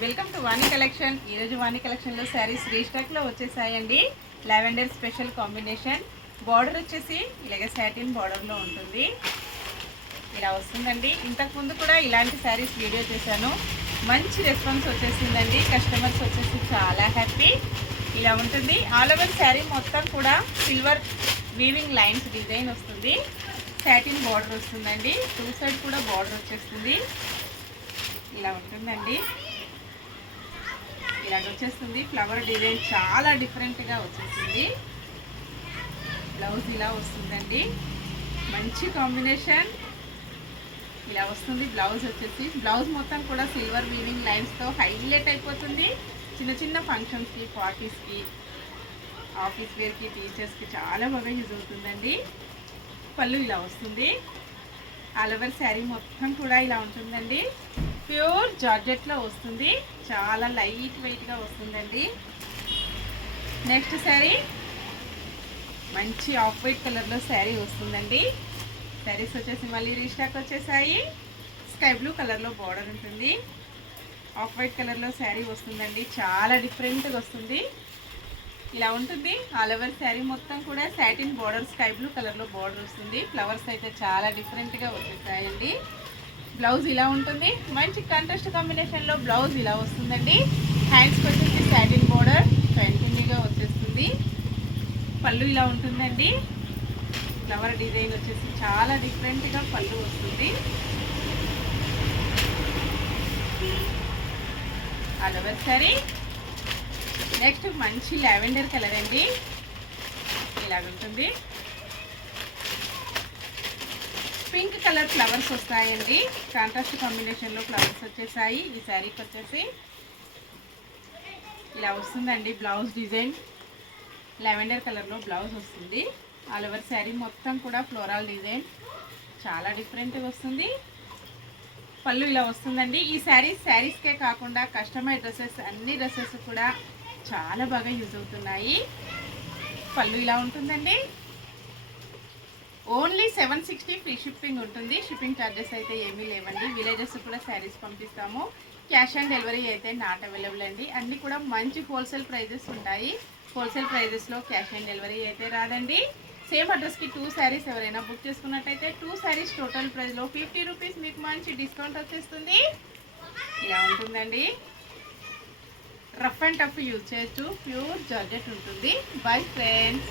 Welcome to Vani collection. ఈరోజు వాణి కలెక్షన్లో saris రీస్టాక్లో వచ్చేసాయండి. Lavender special combination. బార్డర్ వచ్చేసి ఇలాగ సాటిన్ బార్డర్లో ఉంటుంది. ఇలా వస్తుందండి. ఇంతకుముందు కూడా ఇలాంటి శారీస్ వీడియో చేశాను. మంచి రెస్పాన్స్ వచ్చేసిందండి. కస్టమర్స్ వచ్చేసి చాలా హ్యాపీ. ఇలా ఉంటుంది. ఆల్ ఓవర్ శారీ మొత్తం కూడా సిల్వర్ వీవింగ్ లైన్స్ డిజైన్ వస్తుంది. సాటిన్ బార్డర్ వస్తుందండి. టూ సైడ్ కూడా బార్డర్ వచ్చేస్తుంది. ఇలా ఉంటుందండి. ఇలాగ వచ్చేస్తుంది. ఫ్లవర్ డిజైన్ చాలా డిఫరెంట్గా వచ్చేసింది. బ్లౌజ్ ఇలా వస్తుందండి. మంచి కాంబినేషన్. ఇలా వస్తుంది. బ్లౌజ్ వచ్చేసి బ్లౌజ్ మొత్తం కూడా సిల్వర్ వీవింగ్ లైన్స్తో హైలైట్ అయిపోతుంది. చిన్న చిన్న ఫంక్షన్స్కి, పార్టీస్కి, ఆఫీస్ వేర్కి, టీచర్స్కి చాలా బాగా యూజ్ అవుతుందండి. పళ్ళు ఇలా వస్తుంది. ఆల్ ఓవర్ శారీ మొత్తం కూడా ఇలా ఉంటుందండి. ప్యూర్ జార్జెట్లో వస్తుంది. చాలా లైట్ వెయిట్గా వస్తుందండి. నెక్స్ట్ శారీ మంచి ఆఫ్ వైట్ కలర్లో శారీ వస్తుందండి. శారీస్ వచ్చేసి మళ్ళీ రీస్టాక్ వచ్చేసాయి. స్కై బ్లూ కలర్లో బార్డర్ ఉంటుంది. ఆఫ్ వైట్ కలర్లో శారీ వస్తుందండి. చాలా డిఫరెంట్గా వస్తుంది. ఇలా ఉంటుంది. ఆల్ ఓవర్ శారీ మొత్తం కూడా సాటిన్ బార్డర్, స్కై బ్లూ కలర్లో బార్డర్ వస్తుంది. ఫ్లవర్స్ అయితే చాలా డిఫరెంట్గా వచ్చేసాయండి. బ్లౌజ్ ఇలా ఉంటుంది. మంచి కాంట్రాస్ట్ కాంబినేషన్లో బ్లౌజ్ ఇలా వస్తుందండి. హ్యాండ్స్కి వచ్చేసి సాటిన్ బార్డర్ కంటిన్యూగా వచ్చేస్తుంది. పళ్ళు ఇలా ఉంటుందండి. ఫ్లవర్ డిజైన్ వచ్చేసి చాలా డిఫరెంట్గా పళ్ళు వస్తుంది. All over sari. నెక్స్ట్ మంచి లావెండర్ కలర్ అండి. ఇలాగ ఉంటుంది. పింక్ కలర్ ఫ్లవర్స్ వస్తాయండి. కాంట్రాస్ట్ కాంబినేషన్లో ఫ్లవర్స్ వచ్చేసాయి. ఈ శారీకి వచ్చేసి ఇలా వస్తుందండి. బ్లౌజ్ డిజైన్ లావెండర్ కలర్లో బ్లౌజ్ వస్తుంది. ఆల్ ఓవర్ శారీ మొత్తం కూడా ఫ్లోరల్ డిజైన్ చాలా డిఫరెంట్గా వస్తుంది. పళ్ళు ఇలా వస్తుందండి. ఈ శారీస్కే కాకుండా కస్టమైజ్ డ్రెస్సెస్, అన్ని డ్రెస్సెస్ కూడా చాలా బాగా యూజ్ అవుతున్నాయి. పళ్ళు ఇలా ఉంటుందండి. ఓన్లీ 760 ఫ్రీ షిప్పింగ్ ఉంటుంది. షిప్పింగ్ ఛార్జెస్ అయితే ఏమీ లేవండి. విలేజెస్ కూడా శారీస్ పంపిస్తాము. క్యాష్ ఆన్ డెలివరీ అయితే నాట్ అవైలబుల్ అండి. అన్నీ కూడా మంచి హోల్సేల్ ప్రైజెస్ ఉంటాయి. హోల్సేల్ ప్రైజెస్లో క్యాష్ ఆన్ డెలివరీ అయితే రాదండి. సేమ్ అడ్రస్కి 2 శారీస్ ఎవరైనా బుక్ చేసుకున్నట్టయితే 2 శారీస్ టోటల్ ప్రైస్లో 50 రూపీస్ మీకు మంచి డిస్కౌంట్ వచ్చేస్తుంది. ఇలా ఉంటుందండి. రఫ్ అండ్ టఫ్ యూజ్ చేయొచ్చు. ప్యూర్ జార్జెట్ ఉంటుంది. Bye friends.